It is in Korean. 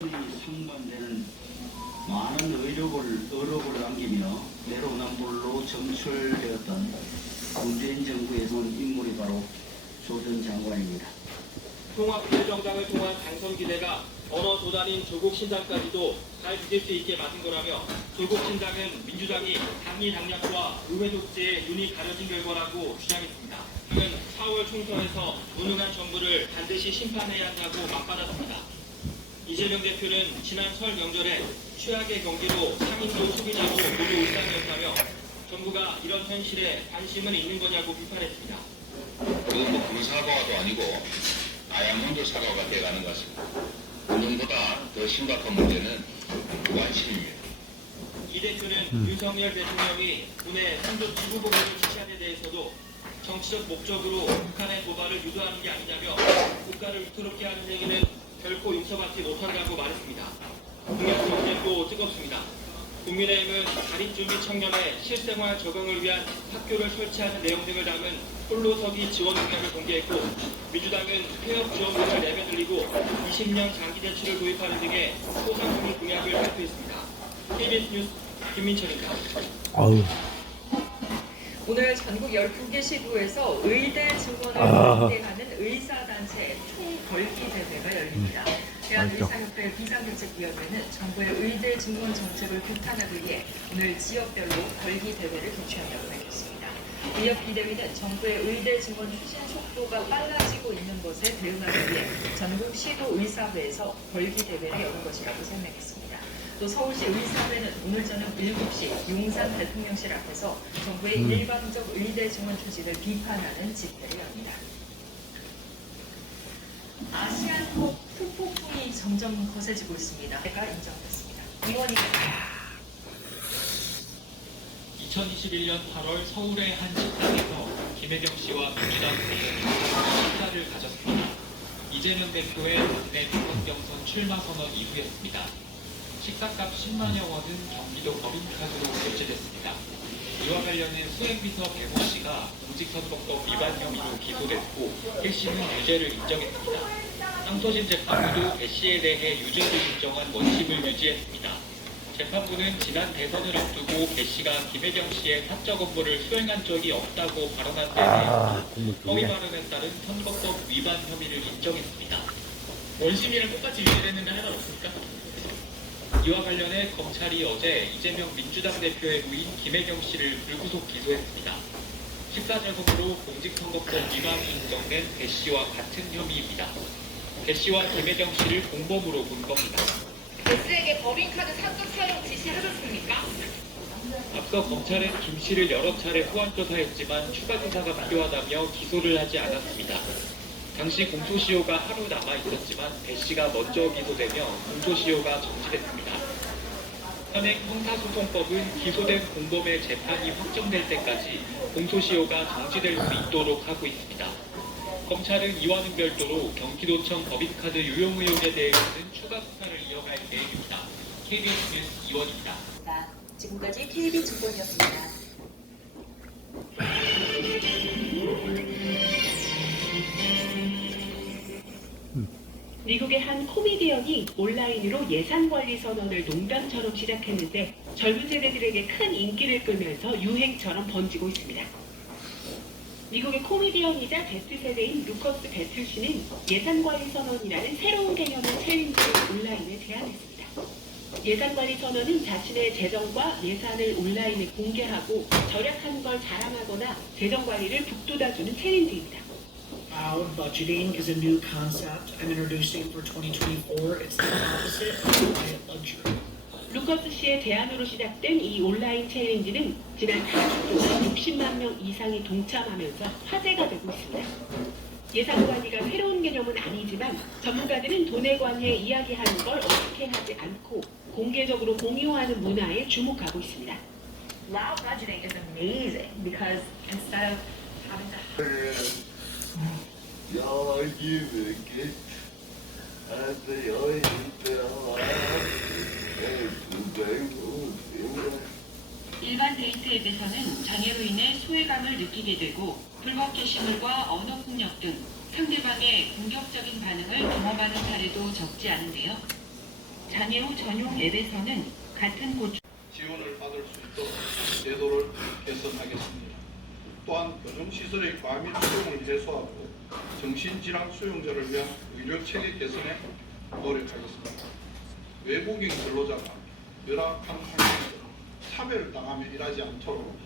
상반되는 많은 의혹을 남기며 내로남불로 점출되었던 문재인 정부의 본 인물이 바로 조 전 장관입니다. 통합비례정당을 통한 당선 기대가 언어 도단인 조국 신당까지도 잘 믿을 수 있게 만든 거라며 조국 신당은 민주당이 당리 당략과 의회 독재에 눈이 가려진 결과라고 주장했습니다. 그는 4월 총선에서 무능한 정부를 반드시 심판해야 한다고 맞받았습니다. 이재명 대표는 지난 설 명절에 최악의 경기로 상인도 소비자도 모두 울상이었다며 정부가 이런 현실에 관심은 있는 거냐고 비판했습니다. 그건 뭐 불사과도 아니고 다이아몬드 사과가 돼가는 것입니다. 운동보다 더 심각한 문제는 무관심입니다. 이 대표는 윤석열 대통령이 군의 선조치 후보를 지시한 데 대해서도 정치적 목적으로 북한의 도발을 유도하는 게 아니냐며 국가를 위태롭게 하는 행위는 결코 용서받지 못한다고 말했습니다. 공약 경쟁도 뜨겁습니다. 국민의힘은 다리준비 청년의 실생활 적응을 위한 학교를 설치하는 내용 등을 담은 홀로서기 지원 공약을 공개했고, 민주당은 폐업 지원금을 내려들리고 20년 장기 대출을 도입하는 등의 소상공인 공약을 발표했습니다. KBS 뉴스 김민철입니다. 오늘 전국 12개 시도에서 의대 증원을 반대하는 의사단체 총궐기 대회가 열립니다. 대한의사협회 비상대책위원회는 정부의 의대 증원 정책을 규탄하기 위해 오늘 지역별로 궐기 대회를 개최한다고 밝혔습니다. 이어 비대위는 정부의 의대 증원 추진 속도가 빨라지고 있는 것에 대응하기 위해 전국 시도 의사회에서 궐기 대회를 여는 것이라고 설명했습니다. 또 서울시 의사회는 오늘 저녁 7시 용산 대통령실 앞에서 정부의 일방적 의대 증원 추진을 비판하는 집회를 엽니다. 아시안컵 후폭풍이 점점 거세지고 있습니다. 가 인정됐습니다. 이원희입니다. 2021년 8월 서울의 한 식당에서 김혜경 씨와 민주당 대표가 식사를 가졌습니다. 이재명 대표의 당내 대선 경선 출마 선언 이후였습니다. 식사값 10만여 원은 경기도 법인카드로 결제됐습니다. 이와 관련해 수행비서 백호 씨가 공직선거법 위반 혐의로 기소됐고 배 씨는 유죄를 인정했습니다. 항소심 재판부도 배 씨에 대해 유죄를 인정한 원심을 유지했습니다. 재판부는 지난 대선을 앞두고 배 씨가 김혜경 씨의 사적 업무를 수행한 적이 없다고 발언한 데 대해 허위 발언에 따른 선거법 위반 혐의를 인정했습니다. 원심이랑 똑같이 유죄됐는데 하나 없습니까? 이와 관련해 검찰이 어제 이재명 민주당 대표의 부인 김혜경 씨를 불구속 기소했습니다. 식사 자금으로 공직선거법 위반이 인정된 배 씨와 같은 혐의입니다. 배 씨와 김혜경 씨를 공범으로 본 겁니다. 배 씨에게 법인카드 사적 사용 지시하셨습니까? 앞서 검찰은 김 씨를 여러 차례 후원 조사했지만 추가 조사가 필요하다며 기소를 하지 않았습니다. 당시 공소시효가 하루 남아 있었지만 배 씨가 먼저 기소되며 공소시효가 정지됐습니다. 현행 형사소송법은 기소된 공범의 재판이 확정될 때까지 공소시효가 정지될 수 있도록 하고 있습니다. 검찰은 이와는 별도로 경기도청 법인카드 유용 의혹에 대해서는 추가 수사를 이어갈 계획입니다. KBS 뉴스 이원입니다. 지금까지 KB증권이었습니다. 미국의 한 코미디언이 온라인으로 예산관리 선언을 농담처럼 시작했는데 젊은 세대들에게 큰 인기를 끌면서 유행처럼 번지고 있습니다. 미국의 코미디언이자 Z세대인 루커스 배틀 씨는 예산관리 선언이라는 새로운 개념의 챌린지를 온라인에 제안했습니다. 예산관리 선언은 자신의 재정과 예산을 온라인에 공개하고 절약하는 걸 자랑하거나 재정관리를 북돋아주는 챌린지입니다. Cloud budgeting is a new concept I'm introducing for 2024. It's the opposite of quiet luxury. 루커스 씨의 제안으로 시작된 이 온라인 챌린지는 지난 4주 동안 60만 명 이상이 동참하면서 화제가 되고 있습니다. 예산 관리가 새로운 개념은 아니지만 전문가들은 돈에 관해 이야기하는 걸 어떻게 하지 않고 공개적으로 공유하는 문화에 주목하고 있습니다. Cloud budgeting is amazing because instead of having to 일반 데이트 앱에서는 장애로 인해 소외감을 느끼게 되고 불법 게시물과 언어 폭력 등 상대방의 공격적인 반응을 경험하는 사례도 적지 않은데요. 장애우 전용 앱에서는 같은 고충 지원을 받을 수 있도록 제도를 개선하겠습니다. 또한 교정시설의 과밀 수용을 해소하고 정신질환 수용자를 위한 의료체계 개선에 노력하겠습니다. 외국인 근로자가 열악한 환경에서 차별당하며 일하지 않도록